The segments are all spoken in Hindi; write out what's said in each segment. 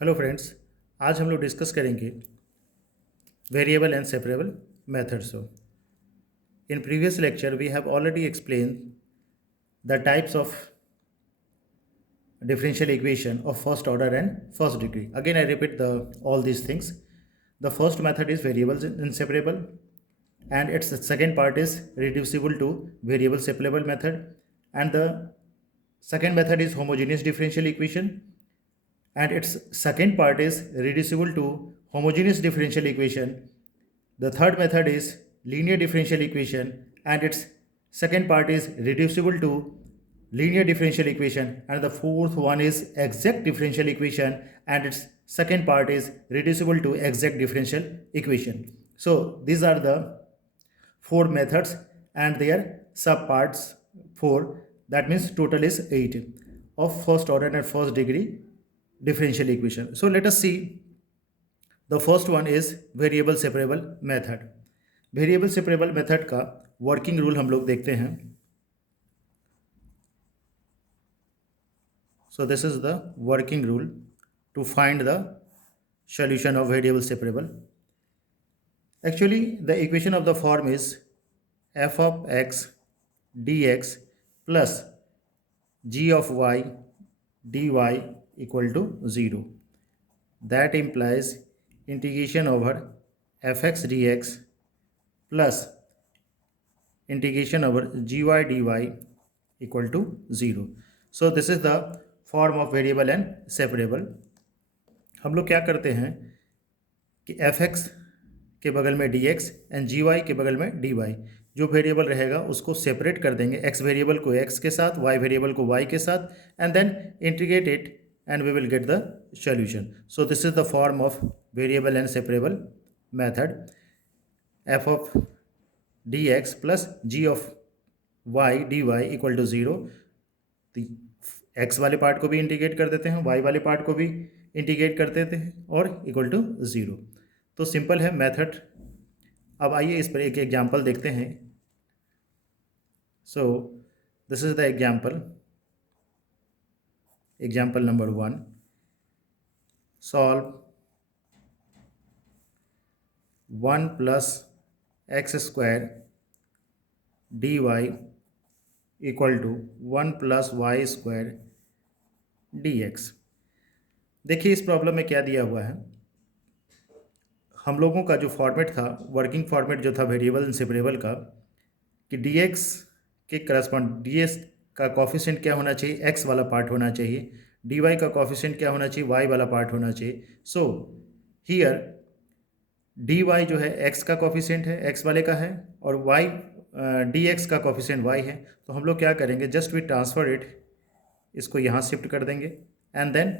Hello friends. आज हम लोग डिस्कस करेंगे variable and separable methods. In previous lecture we have already explain the types of differential equation of first order and first degree. Again I repeat all these things. The first method is variable inseparable, and its second part is reducible to variable separable method, and the second method is homogeneous differential equation, and its second part is reducible to homogeneous differential equation. The third method is linear differential equation, and its second part is reducible to linear differential equation, and the fourth one is exact differential equation, and its second part is reducible to exact differential equation. So these are the four methods and their subparts, four, that means total is 8 of first order and first degree differential equation. So let us see. The first one is variable separable method. Variable separable method का वर्किंग रूल हम लोग देखते हैं. So this is the working rule to find the solution of variable separable. Actually the equation of the form is f of x dx plus g of y dy equal to 0. That implies integration over fx dx plus integration over gy dy equal to 0. So this is the form of variable and separable. हम लोग क्या करते हैं कि fx के बगल में dx एंड gy के बगल में dy, जो वेरिएबल रहेगा उसको सेपरेट कर देंगे, x वेरिएबल को x के साथ, y वेरिएबल को y के साथ, and then integrate it and we will get the solution. So this is the form of variable and separable method. F of dx plus g of y dy equal to 0. तो x वाले पार्ट को भी इंटीग्रेट कर देते हैं, y वाले पार्ट को भी इंटीग्रेट कर देते हैं और इक्वल टू 0. तो सिंपल है मेथड. अब आइए इस पर एक एग्जाम्पल देखते हैं. So this is the example. Example number 1. Solve 1 plus x square dy equal to 1 plus y square dx. देखिए इस प्रॉब्लम में क्या दिया हुआ है. हम लोगों का जो फॉर्मेट था, वर्किंग फॉर्मेट जो था वेरिएबल एंड सेपरेबल का, कि dx के करस्पॉन्ड ds का कॉफिशेंट क्या होना चाहिए, x वाला पार्ट होना चाहिए, dy का कॉफिशेंट क्या होना चाहिए, y वाला पार्ट होना चाहिए. सो हियर dy जो है x का कॉफिशेंट है, x वाले का है, और y dx का कॉफिशेंट y है. तो हम लोग क्या करेंगे, जस्ट वी ट्रांसफर इट, इसको यहाँ शिफ्ट कर देंगे and then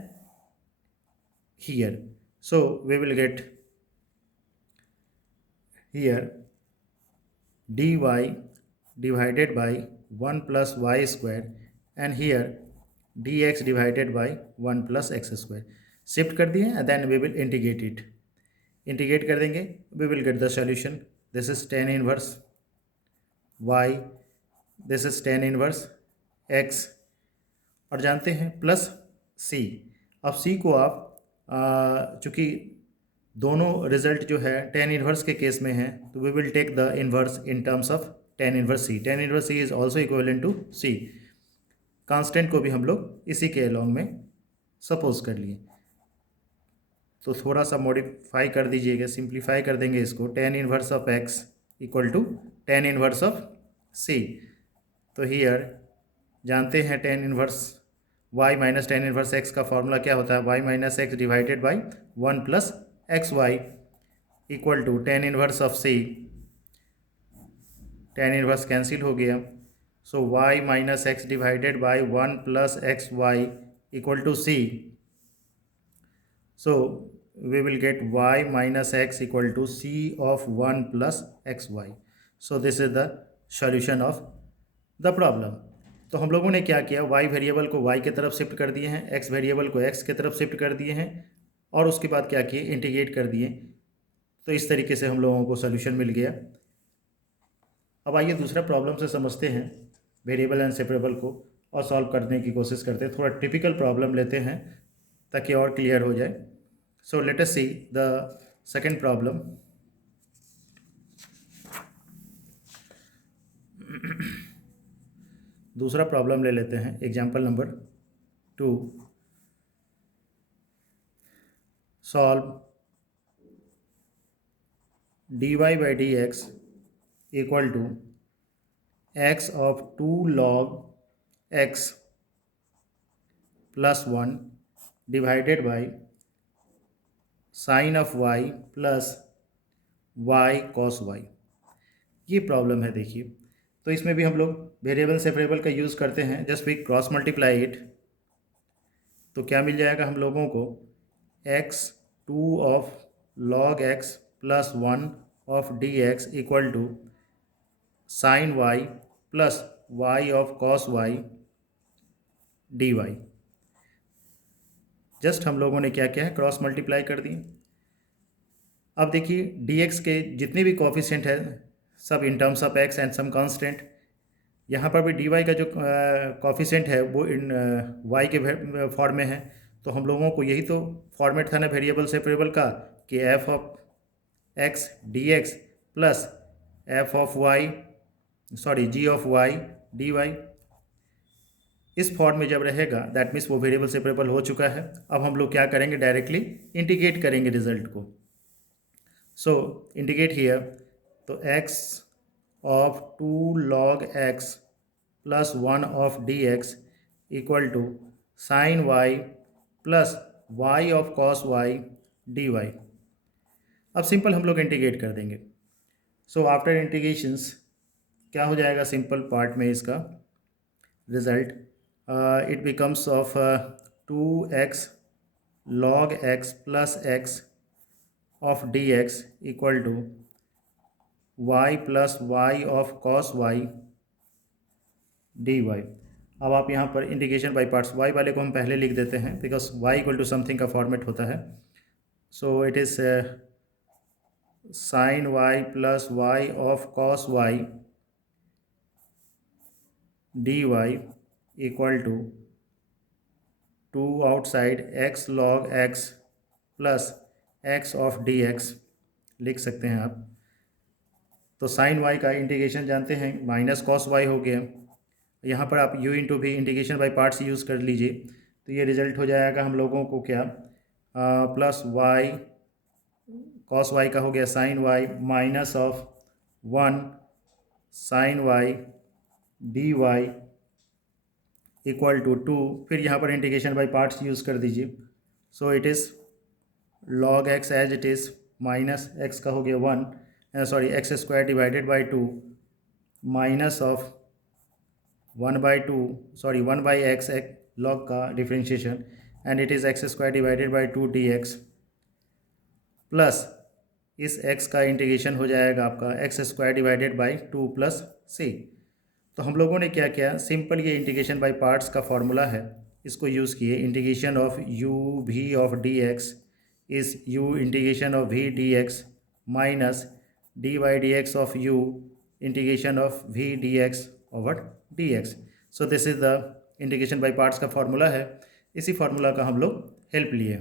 here. So we will get here dy divided by 1 plus y square, and here dx divided by 1 plus x square. Shift कर दिए and then we will integrate it. Integrate कर देंगे, we will get the solution. This is tan inverse y, this is tan inverse x, और जानते हैं प्लस c. अब c को आप चूँकि दोनों रिजल्ट जो है tan इनवर्स के केस में है, तो we will take the inverse in terms of tan inverse c. tan inverse c is also equivalent to c. Constant को भी हम लोग इसी के अलॉन्ग में सपोज कर लिए. तो थोड़ा सा मॉडिफाई कर दीजिएगा, सिंप्लीफाई कर देंगे इसको. tan inverse of x equal to tan inverse of c. तो हियर जानते हैं tan inverse y minus tan inverse x का फॉर्मूला क्या होता है, y minus x divided by 1 plus x y equal to tan inverse of c. tan inverse cancel हो गया, so y minus x divided by 1 plus x y equal to c. So we will get y minus x equal to c of 1 plus x y. So this is the solution of the problem. तो हम लोगों ने क्या किया, y वेरिएबल को y के तरफ शिफ्ट कर दिए हैं, x वेरिएबल को x के तरफ शिफ्ट कर दिए हैं, और उसके बाद क्या किए, इंटीग्रेट कर दिए. तो इस तरीके से हम लोगों को सोल्यूशन मिल गया. अब आइए दूसरा प्रॉब्लम से समझते हैं वेरिएबल एंड सेपरेबल को और सॉल्व करने की कोशिश करते हैं. थोड़ा टिपिकल प्रॉब्लम लेते हैं ताकि और क्लियर हो जाए. So let us see the second problem. दूसरा प्रॉब्लम ले लेते हैं. Example number 2. Solve dy by dx equal to x of 2 log x plus 1 divided by sin of y plus y cos y. ये प्रॉब्लम है. देखिए, तो इसमें भी हम लोग वेरिएबल सेपरेबल का यूज़ करते हैं. Just we cross multiply it, तो क्या मिल जाएगा हम लोगों को? x 2 of log x plus 1 of dx equal to sine y plus y of cos y dy. Just हम लोगों ने क्या किया है? क्रॉस मल्टीप्लाई कर दिए. अब देखिए, dx के जितने भी कोफिशिएंट है सब in terms of x and some constant. यहाँ पर भी dy का जो कोफिशिएंट है वो इन y के फॉर्म में है. तो हम लोगों को यही तो फॉर्मेट था ना वेरिएबल सेपरेबल का, कि f of x dx plus f of y g of y dy. इस फॉर्म में जब रहेगा दैट मीन्स वो वेरिएबल सेपरेबल हो चुका है. अब हम लोग क्या करेंगे? डायरेक्टली इंटीग्रेट करेंगे रिजल्ट को. सो इंटीग्रेट हियर, तो x of 2 log x plus 1 of dx equal to sine y plus y of cos y dy. अब सिंपल हम लोग इंटीग्रेट कर देंगे. सो आफ्टर इंटीग्रेशंस क्या हो जाएगा? सिंपल पार्ट में इसका result it becomes of 2x log x plus x of dx equal to y plus y of cos y dy. अब आप यहाँ पर इंटीग्रेशन बाई पार्ट्स, y वाले को हम पहले लिख देते हैं because y equal to something का फॉर्मेट होता है. So it is sine y plus y of cos y dy equal to 2 outside x log x plus x of dx लिख सकते हैं आप. तो साइन y का इंटीग्रेशन जानते हैं, माइनस कॉस y हो गया. यहाँ पर आप u इंटू भी इंटीग्रेशन बाई पार्ट्स यूज़ कर लीजिए. तो ये रिजल्ट हो जाएगा हम लोगों को क्या? प्लस y कॉस y का हो गया sine y minus of 1 sine y dy equal to 2. फिर यहाँ पर इंटीग्रेशन बाई पार्ट्स यूज़ कर दीजिए. So it is log x as it is minus x का हो गया 1 sorry x square divided by 2 minus of 1 by x log का differentiation and it is x square divided by 2 dx plus इस x का इंटीग्रेशन हो जाएगा आपका x square divided by 2 plus c. तो हम लोगों ने क्या किया? सिंपल ये इंटीग्रेशन बाई पार्ट्स का फॉर्मूला है, इसको यूज़ किए. Integration of u v of dx is u integration of v dx minus dy dx of u integration of v dx over dx. So this is the integration by parts का फॉर्मूला है. इसी फार्मूला का हम लोग हेल्प लिए.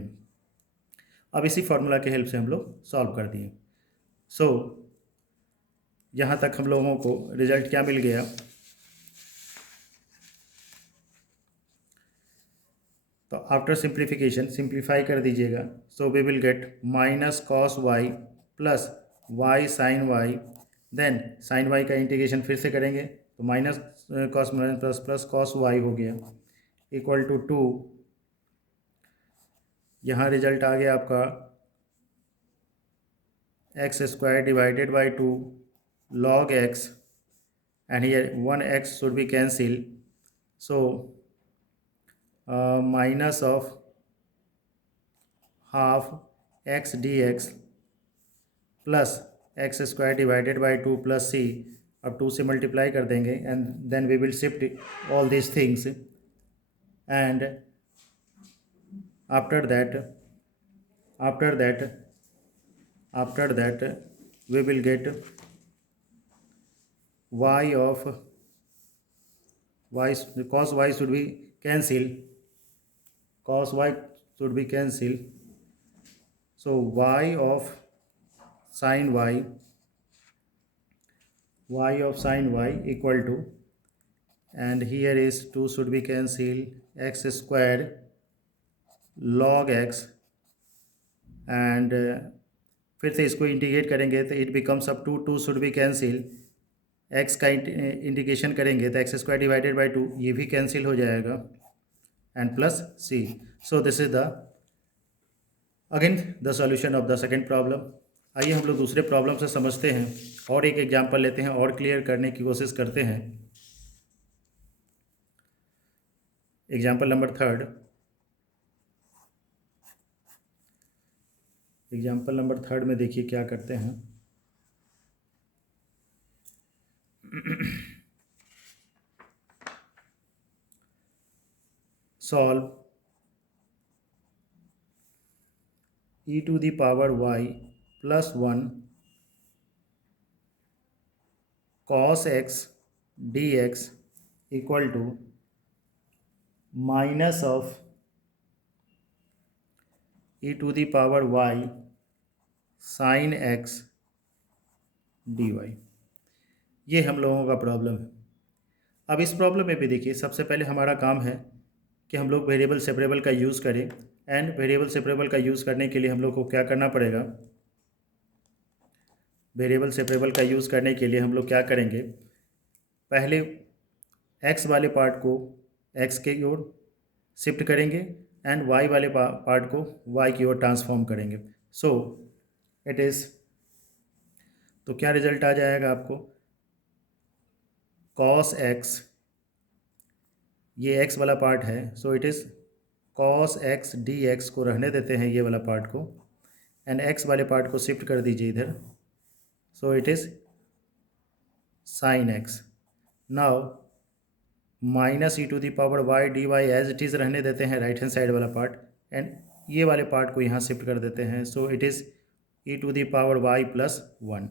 अब इसी फार्मूला के हेल्प से हम लोग सॉल्व कर दिए. सो यहाँ तक हम लोगों को रिजल्ट क्या मिल गया? तो आफ्टर सिंप्लीफिकेशन सिंप्लीफाई कर दीजिएगा. So we will get minus cos y plus y sine y. Then sine y का इंटीग्रेशन फिर से करेंगे तो minus cos minus plus plus cos y हो गया इक्वल टू 2. यहाँ रिजल्ट आ गया आपका x square divided by 2 log x and here 1x should be cancelled. So minus of half x dx plus x square divided by 2 plus c. अब 2 से मल्टीप्लाई कर देंगे and then we will shift all these things and after that we will get y of y cos y should be cancelled. Cos y should be cancelled. So y of sin y equal to, and here is 2 should be cancelled, x square log x, and फिर से इसको इंटीग्रेट करेंगे तो it becomes up to 2 should be cancel, x का इंटीग्रेशन करेंगे तो एक्स स्क्वायर डिवाइडेड बाई 2 ये भी कैंसिल हो जाएगा, and plus c. So this is the again the solution of the second problem. आइए हम लोग दूसरे प्रॉब्लम से समझते हैं और एक एग्जांपल लेते हैं और क्लियर करने की कोशिश करते हैं. Example number third. Example number third में देखिए क्या करते हैं. Solve e to the power y plus 1 cos x dx equal to minus of e to the power y sin x dy. ये हम लोगों का प्रॉब्लम है. अब इस प्रॉब्लम में भी देखिए सबसे पहले हमारा काम है कि हम लोग वेरिएबल सेपरेबल का यूज़ करें, एंड वेरिएबल सेपरेबल का यूज़ करने के लिए हम लोग को क्या करना पड़ेगा. वेरिएबल सेपरेबल का यूज़ करने के लिए हम लोग क्या करेंगे, पहले x वाले पार्ट को x के ओर शिफ्ट करेंगे एंड y वाले पार्ट को y की ओर ट्रांसफॉर्म करेंगे. सो इट इज़, तो क्या रिजल्ट आ जाएगा आपको, cos x, ये x वाला पार्ट है, so it is cos x dx को रहने देते हैं ये वाला पार्ट को, एंड x वाले पार्ट को शिफ्ट कर दीजिए इधर, so it is sin x. Now minus e to the power y d y as it is रहने देते हैं राइट हैंड साइड वाला पार्ट, एंड ये वाले पार्ट को यहाँ शिफ्ट कर देते हैं, so it is e to the power y plus 1.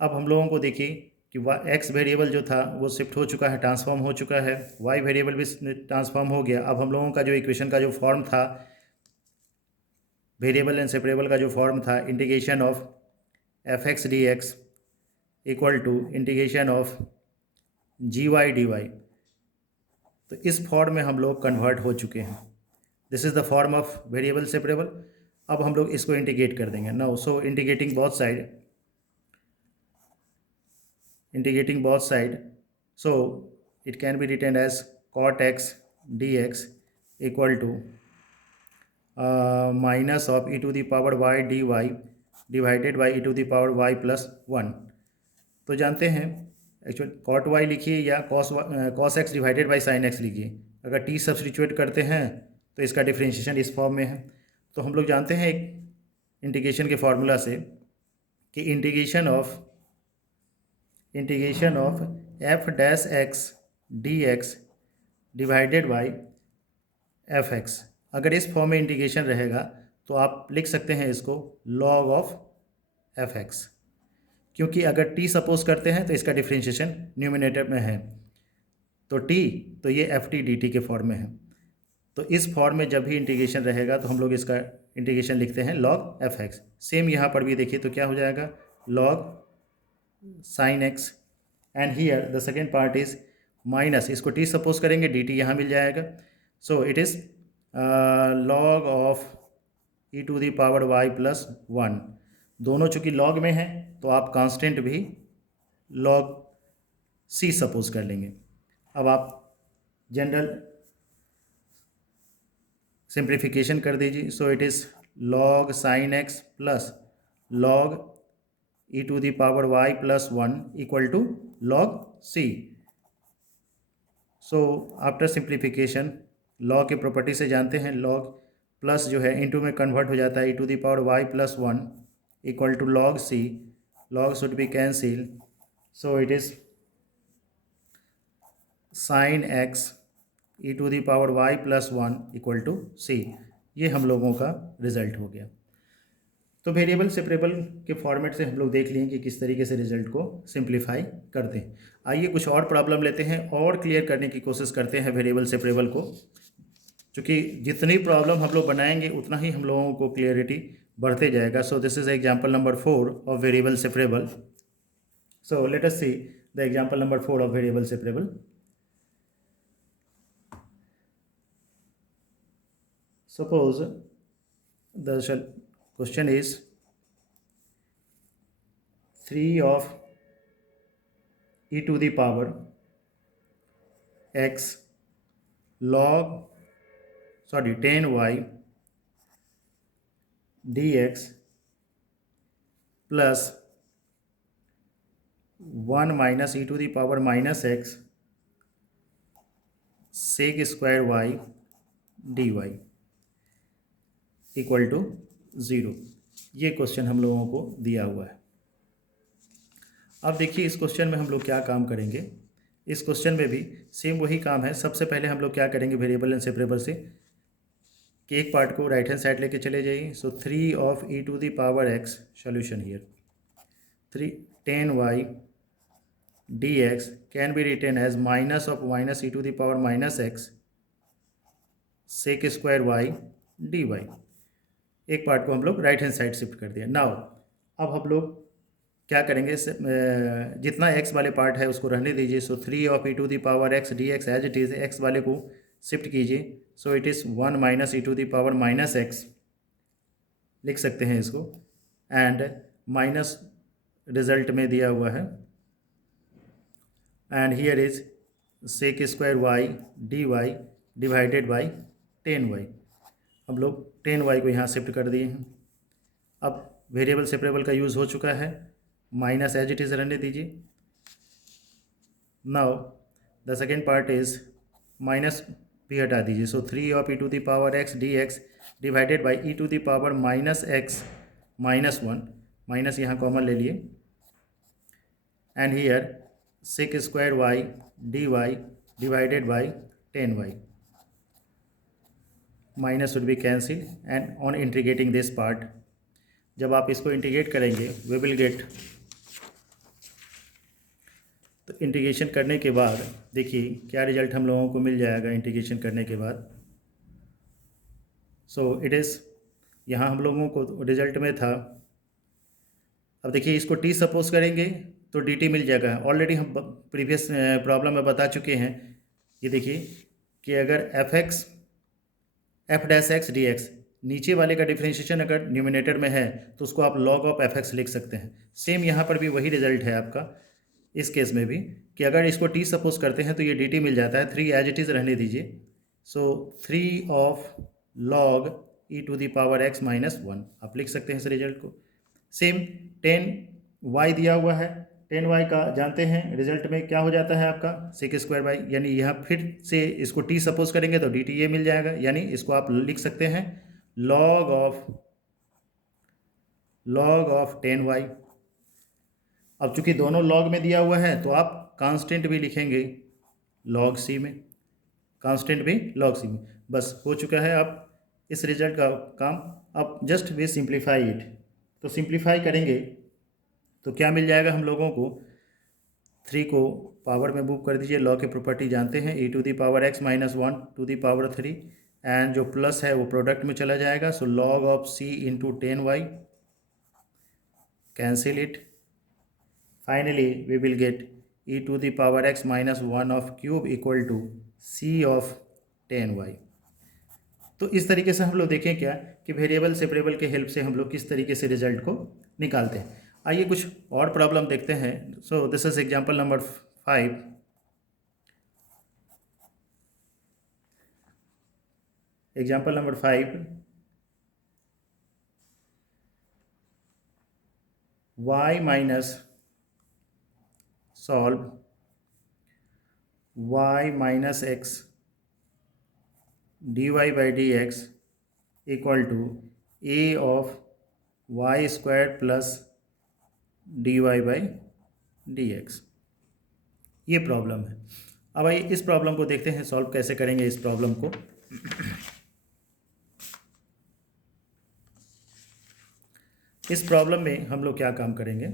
अब हम लोगों को देखिए कि एक्स वेरिएबल जो था वो शिफ्ट हो चुका है, ट्रांसफॉर्म हो चुका है, वाई वेरिएबल भी ट्रांसफॉर्म हो गया. अब हम लोगों का जो इक्वेशन का जो फॉर्म था, वेरिएबल एंड सेपरेबल का जो फॉर्म था, integration of f x d x equal to integration of g y d y, तो इस फॉर्म में हम लोग कन्वर्ट हो चुके हैं. This is the form of variable separable. अब हम लोग इसको इंटीग्रेट कर देंगे. Now so integrating both side, so it can be written as cot x dx equal to minus of e to the power y dy divided by e to the power y plus 1. तो जानते हैं एक्चुअल cot y लिखिए या cos x divided by sin x लिखिए. अगर t सब्स्टिट्यूट करते हैं तो इसका डिफरेंशिएशन इस फॉर्म में है. तो हम लोग जानते हैं एक इंटीग्रेशन के फार्मूला से कि integration of f dash x dx divided by F x, अगर इस फॉर्म में इंटीग्रेशन रहेगा तो आप लिख सकते हैं इसको log ऑफ एफ एक्स, क्योंकि अगर t सपोज करते हैं तो इसका डिफरेंशिएशन न्यूमिनेटर में है, तो t तो ये एफ टी डी टी के फॉर्म में है. तो इस फॉर्म में जब भी इंटीग्रेशन रहेगा तो हम लोग इसका इंटीग्रेशन लिखते हैं log एफ एक्स. सेम यहाँ पर भी देखिए तो क्या हो जाएगा, log sin x, and here the second part is minus, इसको t सपोज करेंगे dt यहाँ मिल जाएगा. So it is log of e to the power y plus 1. दोनों चूँकि log में हैं तो आप कांस्टेंट भी log c सपोज कर लेंगे. अब आप जनरल सिंप्लीफिकेशन कर दीजिए. So it is log sin x plus log e to the power y plus 1 equal to log c. So after simplification law के प्रॉपर्टी से जानते हैं log प्लस जो है इनटू में कन्वर्ट हो जाता है, e to the power y plus 1 equal to log c. log should be cancel, so it is sin x e to the power y plus 1 equal to c. ये हम लोगों का रिजल्ट हो गया. तो वेरिएबल सेपरेबल के फॉर्मेट से हम लोग देख लिए कि किस तरीके से रिजल्ट को सिंप्लीफाई करते हैं. आइए कुछ और प्रॉब्लम लेते हैं और क्लियर करने की कोशिश करते हैं वेरिएबल सेपरेबल को, क्योंकि जितनी प्रॉब्लम हम लोग बनाएंगे उतना ही हम लोगों को क्लियरिटी बढ़ते जाएगा. सो this is example number 4 of variable separable. So let us see the example number 4 of variable separable. Suppose the question is 3 of e to the power x log 10y dx plus 1 minus e to the power minus x sec square y dy equal to 0. ये क्वेश्चन हम लोगों को दिया हुआ है. अब देखिए इस क्वेश्चन में हम लोग क्या काम करेंगे. इस क्वेश्चन में भी सेम वही काम है. सबसे पहले हम लोग क्या करेंगे वेरिएबल एंड सेपरेबल से कि एक पार्ट को राइट हैंड साइड लेके चले जाइए. So 3 of e to the power x solution here 10y dx can be written as minus of minus e to the power minus x sec square y dy. एक पार्ट को हम लोग राइट हैंड साइड शिफ्ट कर दिया. नाउ अब हम लोग क्या करेंगे, जितना x वाले पार्ट है उसको रहने दीजिए. So 3 of e to the power x dx as it is x वाले को शिफ्ट कीजिए. So it is 1 minus e to the power minus x लिख सकते हैं इसको. एंड माइनस रिजल्ट में दिया हुआ है. And here is sec square y dy divided by 10y. हम लोग 10y को यहाँ शिफ्ट कर दिए हैं. अब वेरिएबल सेपरेबल का यूज़ हो चुका है. माइनस एज इट इज़ रहने दीजिए. Now the second part is minus भी हटा दीजिए. So 3 of e to the power x dx divided by e to the power minus x minus 1. Minus यहाँ कॉमन ले लिए. And here sec square y dy divided by 10y. Minus would be cancel. And on integrating this part, जब आप इसको इंटीग्रेट करेंगे वी विल गेट. तो इंटीग्रेशन करने के बाद देखिए क्या रिजल्ट हम लोगों को मिल जाएगा इंटीग्रेशन करने के बाद. सो इट इज़ यहाँ हम लोगों को रिजल्ट में था. अब देखिए इसको t सपोज करेंगे तो dt मिल जाएगा. ऑलरेडी हम प्रीवियस प्रॉब्लम में बता चुके हैं. ये देखिए कि अगर f dash x d x नीचे वाले का डिफ्रेंशिएशन अगर न्यूमिनेटर में है तो उसको आप log ऑफ fx लिख सकते हैं. सेम यहाँ पर भी वही रिजल्ट है आपका इस केस में भी कि अगर इसको t सपोज करते हैं तो ये dt मिल जाता है. 3 एज इट इज़ रहने दीजिए. So 3 of log e to the power x minus 1 आप लिख सकते हैं इस रिजल्ट को. सेम 10y दिया हुआ है. 10y का जानते हैं रिजल्ट में क्या हो जाता है आपका सेक स्क्वायर बाई, यानी यहाँ फिर से इसको t सपोज करेंगे तो dt ये मिल जाएगा. यानी इसको आप लिख सकते हैं log ऑफ 10y. अब चूंकि दोनों log में दिया हुआ है तो आप कांस्टेंट भी लिखेंगे log c में. कांस्टेंट भी log c में. बस हो चुका है अब इस रिजल्ट का काम. अब जस्ट वी सिंप्लीफाई इट. तो सिंप्लीफाई करेंगे तो क्या मिल जाएगा हम लोगों को. 3 को पावर में मूव कर दीजिए. लॉ की प्रॉपर्टी जानते हैं e to the power x minus 1 to the power 3. And जो प्लस है वो प्रोडक्ट में चला जाएगा. So log of c into 10y cancel it. Finally we will get e to the power x minus 1 of cube equal to c of 10y. तो इस तरीके से हम लोग देखें क्या कि वेरिएबल सेपरेबल के हेल्प से हम लोग किस तरीके से रिजल्ट को निकालते हैं. आइए कुछ और प्रॉब्लम देखते हैं. So this is example number 5. Example number 5. y minus solve y minus x dy by d x equal to a of y square plus dy by d x. ये प्रॉब्लम है. अब आइए इस प्रॉब्लम को देखते हैं सॉल्व कैसे करेंगे इस प्रॉब्लम को. इस प्रॉब्लम में हम लोग क्या काम करेंगे,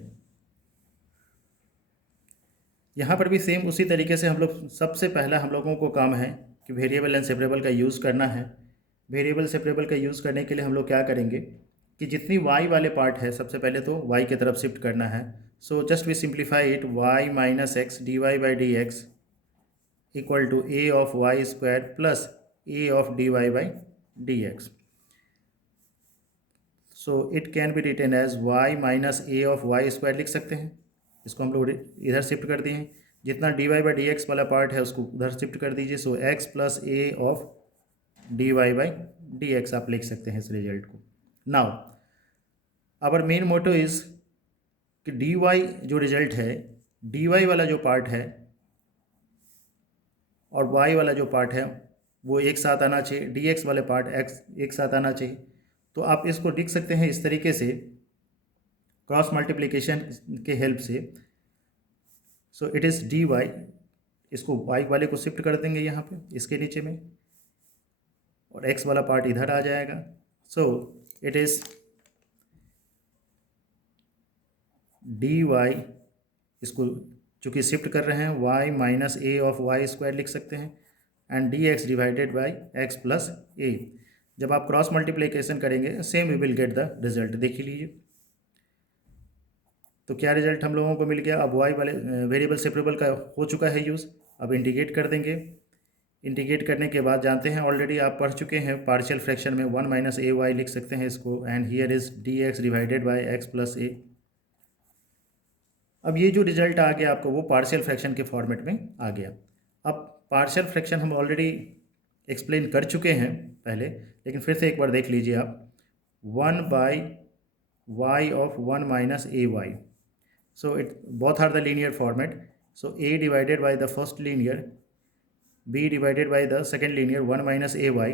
यहाँ पर भी सेम उसी तरीके से हम लोग सबसे पहला हम लोगों को काम है कि वेरिएबल एंड सेपरेबल का यूज़ करना है। वेरिएबल सेपरेबल का यूज़ करने के लिए हम लोग क्या करेंगे कि जितनी y वाले पार्ट है सबसे पहले तो y की तरफ शिफ्ट करना है। So just we simplify it, y minus x d y by d x equal to a of y square plus a of d y by d x. So it can be written as y minus a of y square लिख सकते हैं। इसको हम लोग इधर शिफ्ट कर दिए हैं, जितना d y by d x वाला पार्ट है उसको उधर शिफ्ट कर दीजिए। So x plus a of d y by d x आप लिख सकते हैं इस रिजल्ट को। Now our main motto is कि डी वाई जो रिजल्ट है, डी वाई वाला जो पार्ट है और y वाला जो पार्ट है वो एक साथ आना चाहिए, डी एक्स वाले पार्ट x एक साथ आना चाहिए। तो आप इसको लिख सकते हैं इस तरीके से, क्रॉस मल्टीप्लिकेशन के हेल्प से। So it is d y, इसको y वाले को शिफ्ट कर देंगे यहाँ पे इसके नीचे में, और x वाला पार्ट इधर आ जाएगा। So it is d y, इसको चूँकि शिफ्ट कर रहे हैं y minus a of y square लिख सकते हैं, and d x divided by x plus a. जब आप क्रॉस मल्टीप्लिकेशन करेंगे same we will get the result. देख लीजिए तो क्या रिजल्ट हम लोगों को मिल गया। अब y वाले वेरिएबल सेपरेबल का हो चुका है यूज़। अब इंटीग्रेट कर देंगे। इंटीग्रेट करने के बाद जानते हैं, ऑलरेडी आप पढ़ चुके हैं पार्शियल फ्रैक्शन में 1 माइनस ए वाई लिख सकते हैं इसको, and here is d x divided by x plus a. अब ये जो रिजल्ट आ गया आपको वो पार्शियल फ्रैक्शन के फॉर्मेट में आ गया। अब पार्शियल फ्रैक्शन हम ऑलरेडी एक्सप्लेन कर चुके हैं पहले, लेकिन फिर से एक बार देख लीजिए आप। 1 by y of 1 minus a y, so it both are the linear format. सो a divided by the first linear, b divided by the second linear 1 minus a y.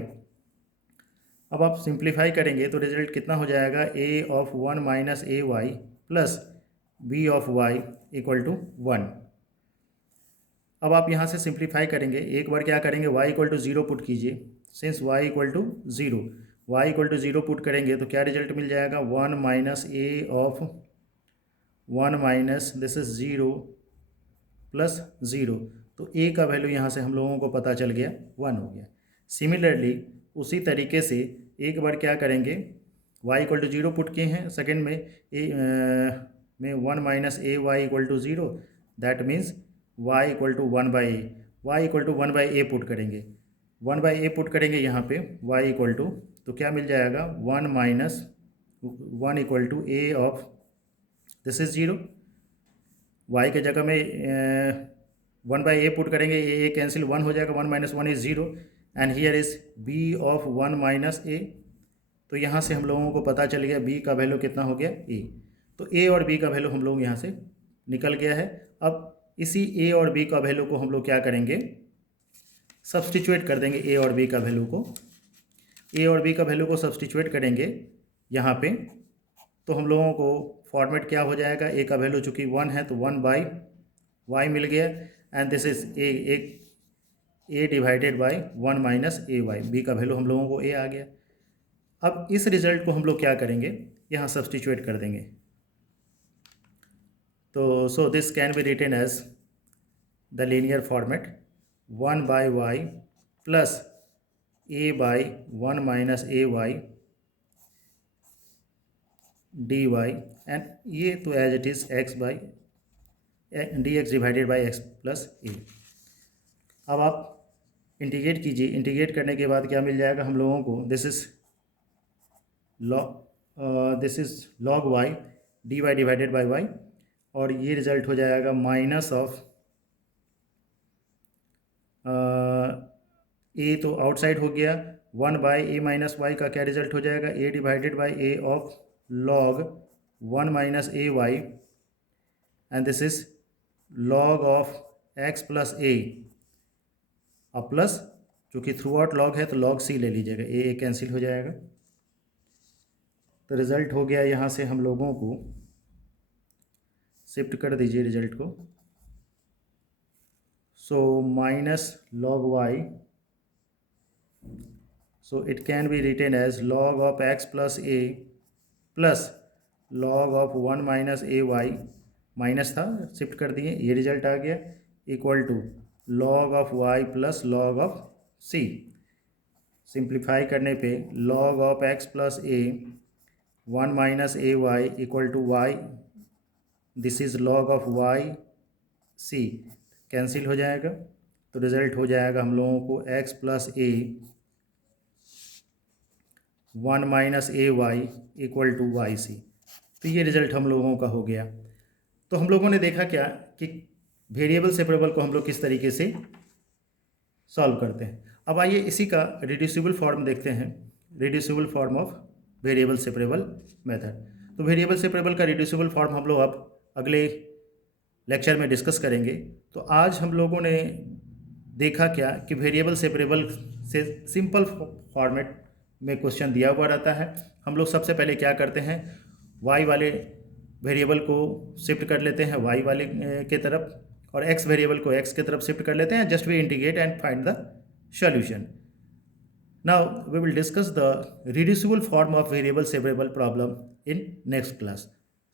अब आप सिंप्लीफाई करेंगे तो रिजल्ट कितना हो जाएगा, a of 1 minus a y plus b of y equal to 1। अब आप यहाँ से सिंप्लीफाई करेंगे, एक बार क्या करेंगे y इक्वल टू 0 पुट कीजिए। Since y equal to 0, y equal to 0 put करेंगे तो क्या रिजल्ट मिल जाएगा, 1 minus a of 1 minus this is 0 plus 0। तो a का वैल्यू यहाँ से हम लोगों को पता चल गया 1 हो गया। सिमिलरली उसी तरीके से एक बार क्या करेंगे, y इक्वल टू 0 पुट किए हैं, सेकेंड में में 1 minus a y equal to 0, that means y equal to 1 by a. Y equal to 1 by a put करेंगे, 1 बाई ए पुट करेंगे यहाँ पे y इक्वल टू, तो क्या मिल जाएगा 1 minus 1 equal to a of this is 0। y के जगह में 1 बाई ए पुट करेंगे, ए कैंसिल 1 हो जाएगा, 1 minus 1 is 0, and here is b of 1 minus a. तो यहाँ से हम लोगों को पता चल गया b का वैल्यू कितना हो गया, a। तो a और b का वैल्यू हम लोग यहाँ से निकल गया है। अब इसी a और b का वैल्यू को हम लोग क्या करेंगे, सब्सटीट्यूट कर देंगे। a और b का वैल्यू को, a और b का वैल्यू को सब्सटीट्यूट करेंगे यहाँ पे, तो हम लोगों को फॉर्मेट क्या हो जाएगा, a का वैल्यू चूँकि 1 है तो 1 बाई y मिल गया, and this is a divided by 1 minus a y. b का वैल्यू हम लोगों को a आ गया। अब इस रिजल्ट को हम लोग क्या करेंगे, यहाँ सब्सटीट्यूट कर देंगे। तो so this can be written as the linear format 1 by y plus a by 1 minus a y d y, and ये तो as it is x by d x divided by x plus a. अब आप इंटीग्रेट कीजिए, इंटीग्रेट करने के बाद क्या मिल जाएगा हम लोगों को, this is log y d y divided by y, और ये रिज़ल्ट हो जाएगा माइनस ऑफ ए तो आउटसाइड हो गया, 1 बाई ए माइनस वाई का क्या रिजल्ट हो जाएगा, a divided by a of log 1 minus a y, and this is log of x plus a. अब प्लस चूँकि थ्रू आउट लॉग है तो लॉग सी ले लीजिएगा, ए कैंसिल हो जाएगा। तो रिज़ल्ट हो गया, यहाँ से हम लोगों को शिफ्ट कर दीजिए रिजल्ट को। So minus log y, so it can be written as log of x plus a plus log of 1 minus a y, minus था शिफ्ट कर दिए, ये रिजल्ट आ गया, equal to log of y plus log of c. Simplify करने पे log of x plus a 1 minus a y equal to y, this is log of y c, cancel हो जाएगा। तो रिज़ल्ट हो जाएगा हम लोगों को x plus a 1 minus a y equal to y c. तो ये रिज़ल्ट हम लोगों का हो गया। तो हम लोगों ने देखा क्या कि वेरिएबल सेपरेबल को हम लोग किस तरीके से सॉल्व करते हैं। अब आइए इसी का रिड्यूसिबल फॉर्म देखते हैं, reducible form of variable separable method. तो वेरिएबल सेपरेबल का रिड्यूसिबल फॉर्म हम लोग अब अगले लेक्चर में डिस्कस करेंगे। तो आज हम लोगों ने देखा क्या कि वेरिएबल सेपरेबल से सिंपल फॉर्मेट में क्वेश्चन दिया हुआ रहता है। हम लोग सबसे पहले क्या करते हैं, वाई वाले वेरिएबल को शिफ्ट कर लेते हैं वाई वाले के तरफ, और एक्स वेरिएबल को एक्स की तरफ शिफ्ट कर लेते हैं। Just we integrate and find the solution. Now we will discuss the reducible form of variable separable problem in next class.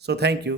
So thank you.